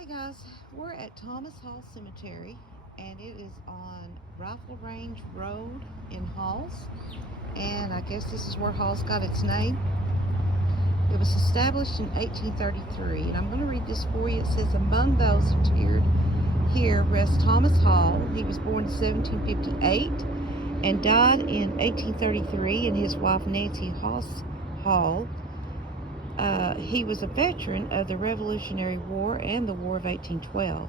Hey guys, we're at Thomas Hall Cemetery and it is on Rifle Range Road in Halls, and I guess this is where Halls got its name. It was established in 1833, and I'm going to read this for you. It says, among those interred here rests Thomas Hall. He was born in 1758 and died in 1833, and his wife Nancy Hall. He was a veteran of the Revolutionary War and the War of 1812.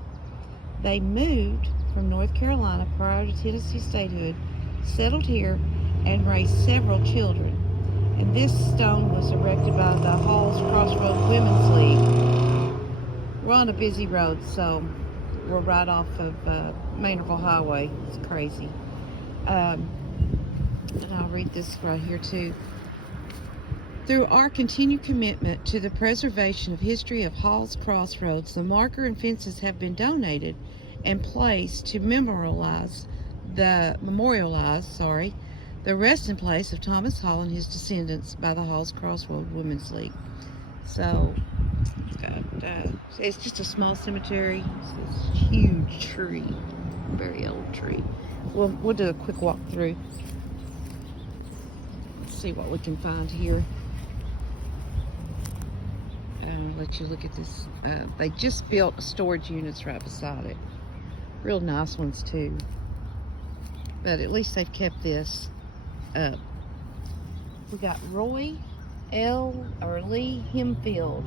They moved from North Carolina prior to Tennessee statehood, settled here, and raised several children. And this stone was erected by the Halls Crossroads Women's League. We're on a busy road, so we're right off of Maynardville Highway. It's crazy. And I'll read this right here too. Through our continued commitment to the preservation of history of Halls Crossroads, the marker and fences have been donated and placed to memorialize the resting place of Thomas Hall and his descendants by the Halls Crossroads Women's League. So it's just a small cemetery. It's this huge tree, very old tree. We'll do a quick walk through. Let's see what we can find here. I'll let you look at this. They just built storage units right beside it. Real nice ones too. But at least they've kept this up. We got Roy Lee Hemfield.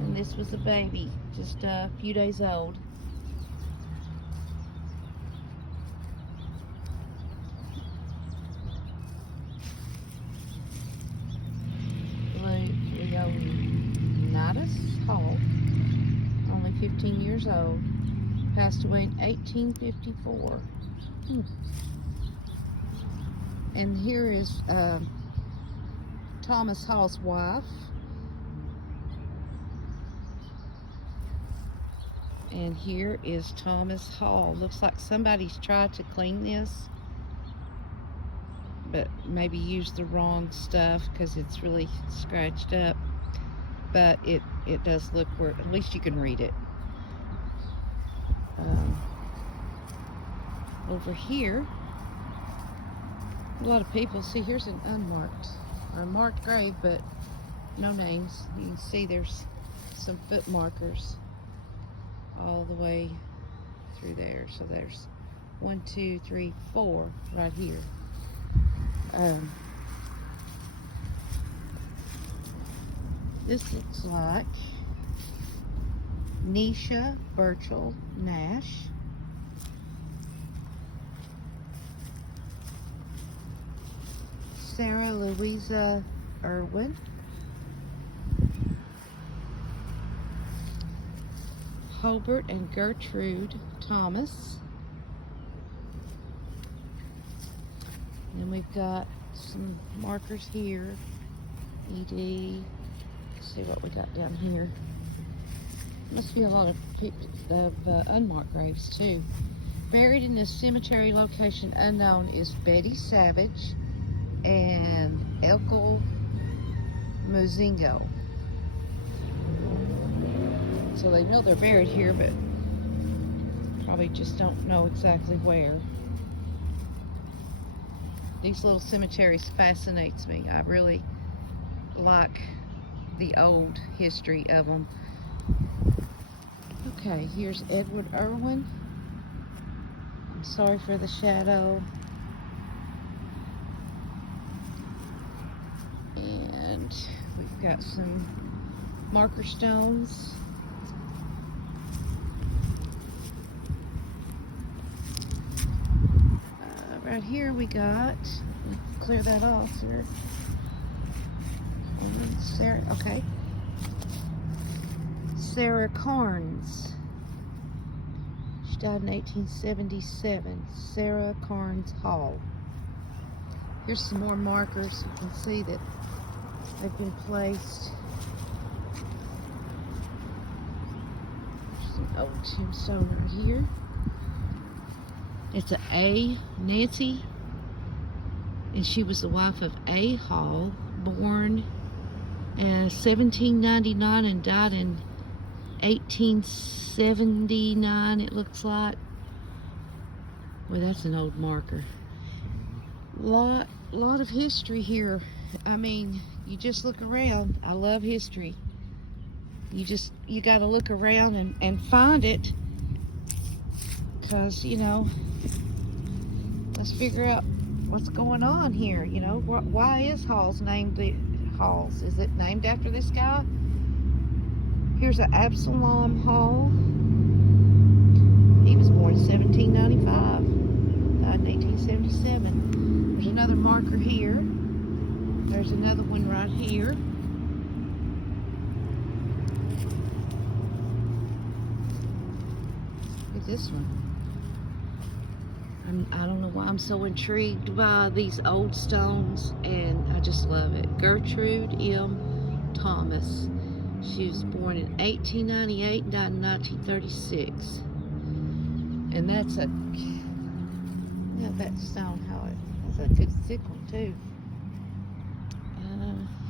And this was a baby, just a few days old. Leonidas Hall, only 15 years old, passed away in 1854. And here is Thomas Hall's wife. And here is Thomas Hall. Looks like somebody's tried to clean this, but maybe used the wrong stuff because it's really scratched up. But it does look where at least you can read it. Over here, a lot of people. See, here's an marked grave, but no names. You can see there's some foot markers all the way through there. So there's 1, 2, 3, 4 right here. This looks like Nisha Burchell Nash. Sarah Louisa Irwin. Hobart and Gertrude Thomas. And then we've got some markers here. ED. Let's see what we got down here. Must be a lot of unmarked graves too. Buried in this cemetery location unknown is Betty Savage and Elko Muzingo. So they know they're buried here, but probably just don't know exactly where. These little cemeteries fascinates me. I really like the old history of them. Okay, here's Edward Irwin. I'm sorry for the shadow. And we've got some marker stones. Right here we got, clear that off, sir. Sarah, okay. Sarah Carnes. She died in 1877. Sarah Carnes Hall. Here's some more markers. You can see that they've been placed. There's an old tombstone right here. It's Nancy, and she was the wife of A. Hall, born in 1799 and died in 1879, it looks like. Well, that's an old marker. Lot of history here. I mean, you just look around. I love history. You got to look around and find it, because, you know, let's figure out what's going on here. You know, why is Halls named the Halls? Is it named after this guy? Here's an Absalom Hall. He was born in 1795, died in 1877. There's another marker here. There's another one right here. Look at this one. I don't know why I'm so intrigued by these old stones, and I just love it. Gertrude M. Thomas. She was born in 1898 and died in 1936. And that's a, yeah, that stone, that's a good thick one too.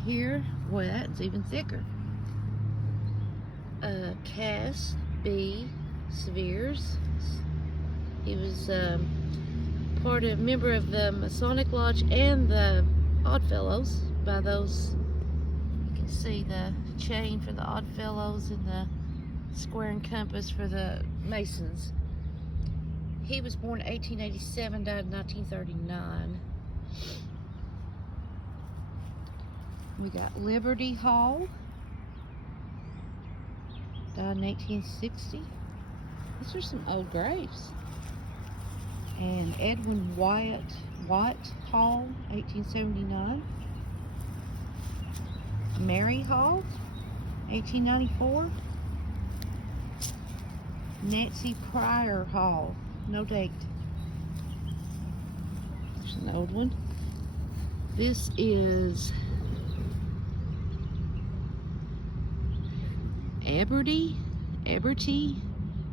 Here, boy, that's even thicker. Cass B. Severes. He was member of the Masonic Lodge and the Oddfellows. By those, you can see the chain for the Oddfellows and the square and compass for the Masons. He was born in 1887, died in 1939. We got Liberty Hall, died in 1860. These are some old graves. And Edwin White Hall, 1879. Mary Hall, 1894. Nancy Pryor Hall, no date. There's an old one. This is Eberty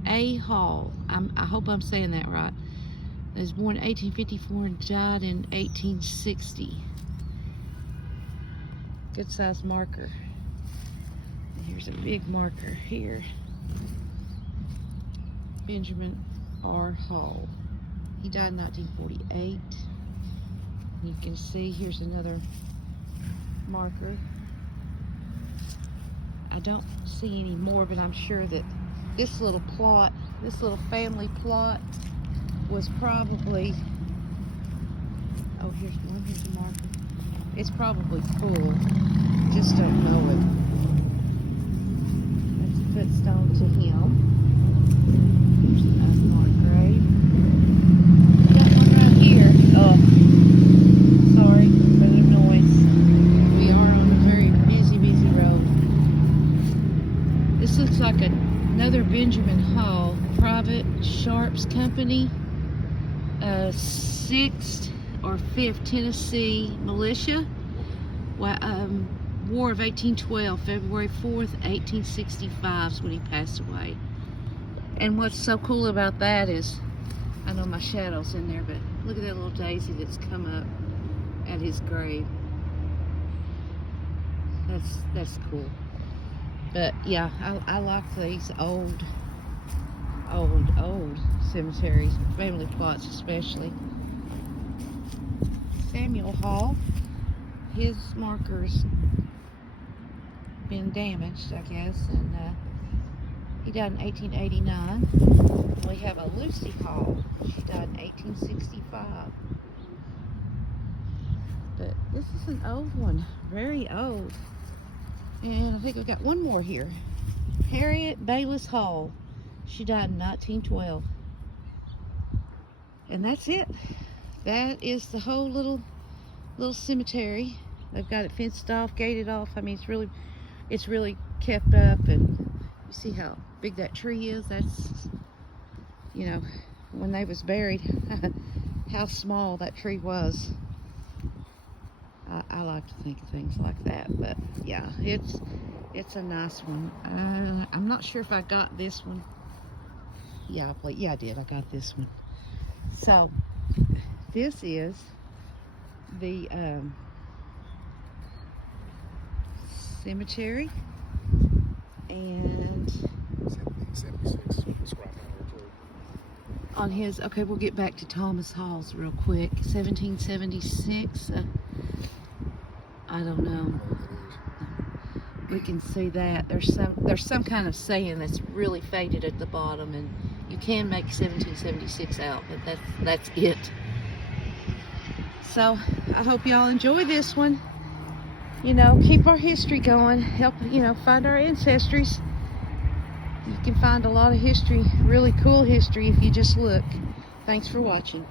A. Hall. I hope I'm saying that right. He was born in 1854 and died in 1860. Good size marker. And here's a big marker here. Benjamin R. Hall. He died in 1948. You can see here's another marker. I don't see any more, but I'm sure that this little plot, this little family plot, was probably, oh, here's a marker. It's probably full, just don't know it. That's a footstone to him. Here's a nice marked grave. Got one right here. Oh, sorry for the noise. We are on a very busy road. This looks like another Benjamin Hall, Private Sharps Company, 6th or 5th Tennessee Militia, War of 1812, February 4th, 1865 is when he passed away. And what's so cool about that is, I know my shadow's in there, but look at that little daisy that's come up at his grave. That's cool. But yeah, I like these old cemeteries, family plots especially. Samuel Hall, his marker's been damaged, I guess, and he died in 1889. We have a Lucy Hall. She died in 1865. But this is an old one, very old. And I think we've got one more here. Harriet Bayliss Hall. She died in 1912. And that's it. That is the whole little cemetery. They've got it fenced off, gated off. I mean, it's really kept up, and you see how big that tree is. That's, you know, when they was buried, how small that tree was. I like to think of things like that, but yeah, it's a nice one. I'm not sure if I got this one. Yeah, I did. I got this one. So this is the cemetery, and on his. Okay, we'll get back to Thomas Hall's real quick. 1776. I don't know. We can see that there's some kind of saying that's really faded at the bottom, and you can make 1776 out, but that's it. So I hope y'all enjoy this one. You know, keep our history going. Help, you know, find our ancestries. You can find a lot of history, really cool history, if you just look. Thanks for watching.